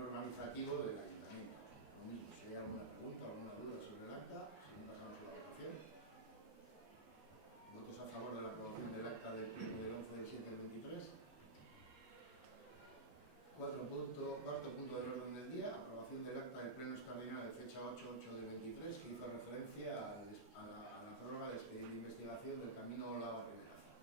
pleno organizativo del ayuntamiento. Lo mismo, si hay alguna pregunta o alguna duda sobre el acta, si no pasamos a la votación. ¿Votos a favor de la aprobación del acta del pleno del 11 del 7 del 23? Cuarto punto del orden del día, aprobación del acta del pleno extraordinario de fecha 8/8 del 23, que hizo referencia a la prórroga del expediente de investigación del camino Lava-Riveraza.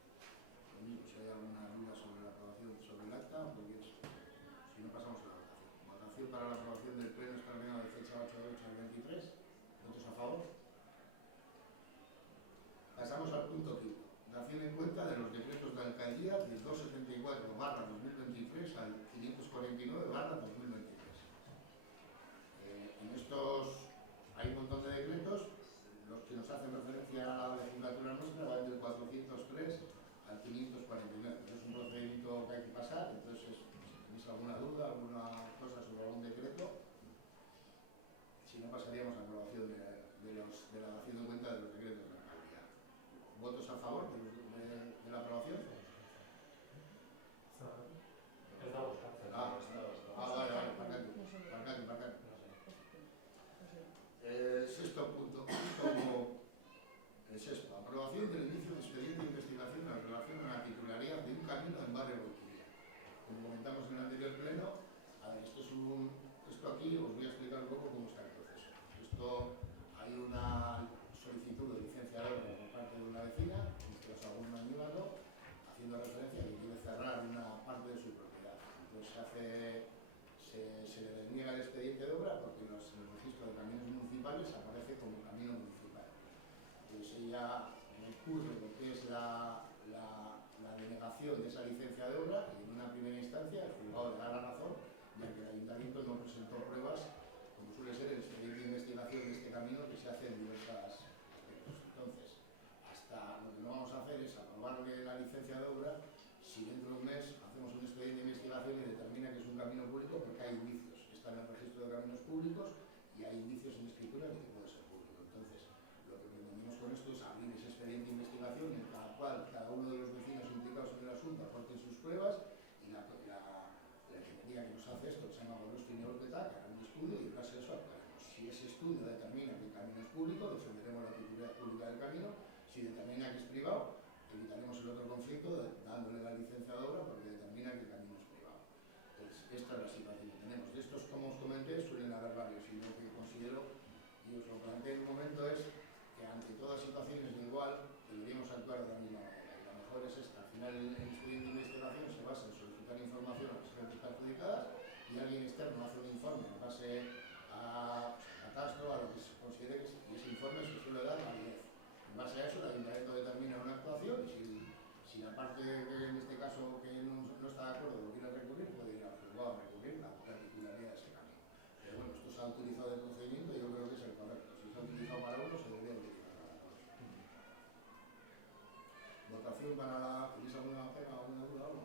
Lo mismo, si hay alguna duda sobre la aprobación sobre el acta, porque si no pasamos a la votación. Votación para la aprobación del pleno extraordinario de fecha 8/8 del 23. ¿Votos a favor? Pasamos al punto quinto. Dación en cuenta de los decretos de alcaldía del 274/2023 al 549/2023. En estos hay un montón de decretos, los que nos hacen referencia a la legislatura nuestra van del 403 al 549. Es un procedimiento que hay que pasar, entonces si tenéis alguna duda, alguna cosa sobre algún decreto, si no pasaríamos a la aprobación de la dación en cuenta de los decretos de la alcaldía. ¿Votos a favor de la aprobación? Vale. Sexto punto. El sexto. Aprobación del inicio de expediente de investigación en relación a la titularidad de un camino en barrio Boquilla. Como comentamos en el anterior pleno, a ver, esto aquí os voy a explicar un poco cómo está el proceso. Hay una solicitud de licencia de obra por parte de una vecina, en este caso algún aníbalo, haciendo referencia a que quiere cerrar una parte de su propiedad. Entonces se le deniega el expediente de obra porque en el registro de caminos municipales aparece como camino municipal. Entonces ella recurre lo que es la denegación de esa licencia de obra y en una primera instancia el juzgado le da la razón, ya que el ayuntamiento no presentó pruebas, como suele ser el expediente de investigación de este camino que se hace en diversos aspectos. Entonces, hasta lo que no vamos a hacer es aprobarle la licencia de obra si dentro de un mes hacemos un expediente de investigación y determina que es un camino público porque hay indicios. Está en el registro de caminos públicos y hay indicios en escritura de que puede ser público. Entonces, lo que pretendemos con esto es abrir ese expediente de investigación en cada uno de los vecinos implicados en el asunto aporten sus pruebas y la ingeniería que nos hace esto, que se llama Borroski y Neolpeta, que hará un estudio y en base a eso actuaremos. Si ese estudio determina que el camino es público, defenderemos la titularidad pública del camino. Si determina que es privado, evitaremos el otro conflicto dándole la licencia de obra porque determina que el camino es privado. Entonces, esta es la situación que tenemos. De estos, como os comenté, suelen haber varios y lo que considero y os lo planteé en un momento es que ante todas situaciones de igual deberíamos actuar de la misma manera. Y lo mejor es esta. Al final el expediente de investigación se basa en solicitar información a las partes perjudicadas y alguien externo hace un informe en base a catastro, a lo que se considere que y ese informe se suele dar validez. En base a eso el ayuntamiento determina una actuación y si la parte que en este caso que no está de acuerdo lo quiere recurrir, puede ir al juzgado a recurrir la titularidad de ese camino. Pero bueno, esto se ha utilizado de procedimiento y yo creo que es el correcto. Si se ha utilizado para uno, se debería utilizar para todos. Votación para la... ¿Tenéis alguna pega, alguna duda o algo?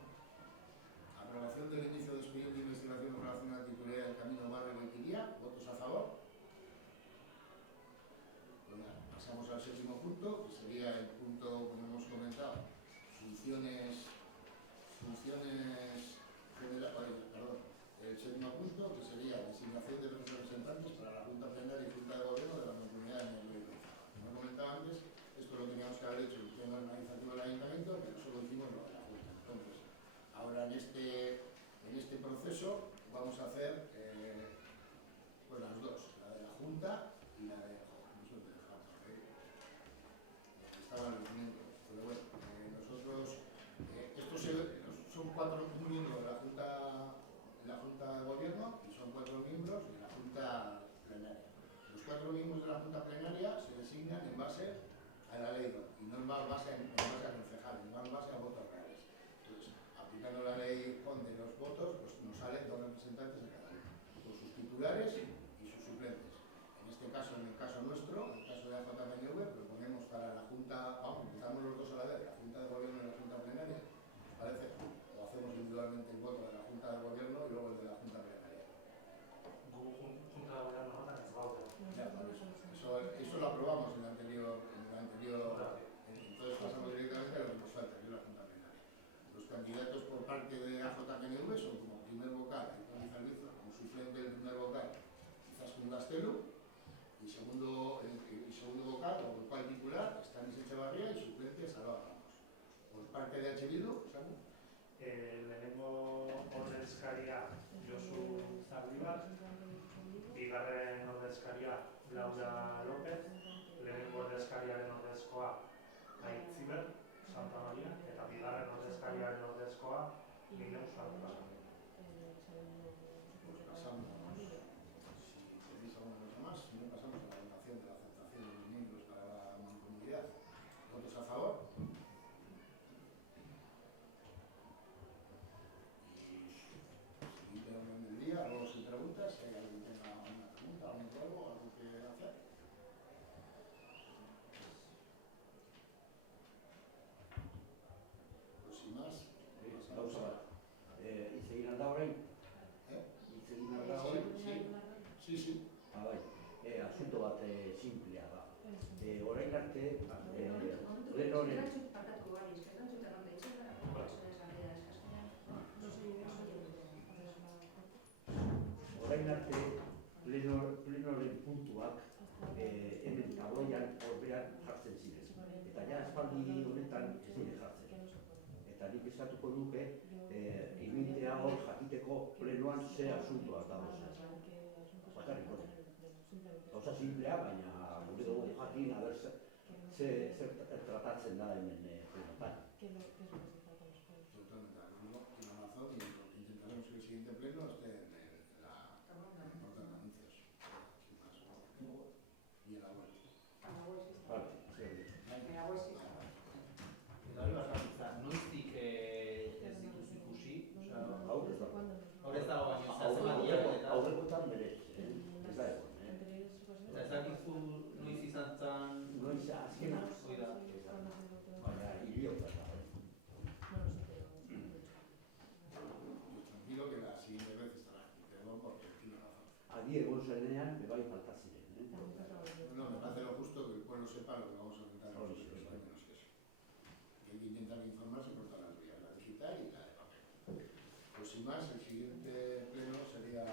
Aprobación del inicio de expediente de investigación en relación a la titularidad del camino barrio Boquilla. ¿Votos a favor? Bueno, pasamos al séptimo punto, que sería el punto, como hemos comentado, funciones generales, el séptimo punto, que sería designación de los representantes para la Junta Plenaria y Junta de Gobierno de la Mancomunidad de Nervión. Como he comentado antes, esto lo teníamos que haber hecho el tema organizativo del Ayuntamiento, pero solo hicimos lo de la Junta. Entonces, ahora en este proceso vamos a hacer pues las dos, la de la Junta y la de... estaban los miembros, pero bueno, nosotros... estos son un miembro de la Junta de Gobierno y son 4 miembros de la Junta Plenaria. Los 4 miembros de la Junta Plenaria se designan en base a la ley y no en base a concejales, no en base a votos reales. Entonces, aplicando la ley de los votos, pues nos salen 2 representantes de cada uno, con sus titulares y sus suplentes. En este caso, en el caso nuestro, en el caso de la JMNV, proponemos para la Junta, votamos los dos a la vez, la Junta de Gobierno y la Junta Plenaria, ¿os parece? O hacemos individualmente el voto de la Junta de Gobierno y luego el de la Junta Plenaria. Junta de Gobierno no tan eso lo aprobamos en el anterior entonces pasamos directamente a lo que nos falta, que es la Junta Plenaria. Los candidatos por parte de AJPNV son como primer vocal Tony Zalbiza, como suplente parte de H. Bildu, Samu. Lehenengo ordezkaria Josu Zaldibar, bigarren ordezkaria Laura López, lehenengo ordezkariaren ordezkoa Aitziber Santa Maria, eta bigarren ordezkariaren ordezkoa Mineu Santa Maria. Pues pasamos, si tenéis alguna cosa más, si no pasamos a la votación de la aceptación de los miembros para la mancomunidad. ¿Votos a favor? Y siguiente orden del día, luego sin preguntas, si hay alguien que tenga una pregunta, algo que hacer. Pues sin más, Gauza bat, hitz egin alda orain? Hitz egin alda orain? Sí. Bai, asunto bat simplea da. Orain arte, Lenoren... Orain arte, Lenoren puntuak hemen tabloian horbean jartzen ziren. Eta ja espaldi honetan ez dire jartzen. Eta nik eskatuko nuke, egitea hor jakiteko plenoan ze asuntoak dago. Bakarrik hori. Gauza simplea, baina gure dugu jakin, zer tratatzen da hemen plenotan. Totalmente de acuerdo, tiene razón, y lo que intentaremos que el siguiente pleno esté en la nota de anuncios. Sin más. Y en la web. Vale, zer Eta hori bakarritza, noiztik ez dituzu ikusi? Hau ez da. Hor ez dago baino, zenbat hilabete eta... Aurrekotan berez, ez da egon. Eta ez dakizu noiz izan zen... Noiz azkena, Hoi da. baina hiriota da. Pues tranquilo que la siguiente vez estará aquí, pero porque tiene razón. Adi egon zenean, bebai falta ziren. No, me parece lo justo que el pueblo sepa lo que vamos a intentar Claro, nosotros, sí, no hay menos que eso. Hay que intentar informarse por todas las vías, la digital y la de papel. Pues sin más, el siguiente pleno sería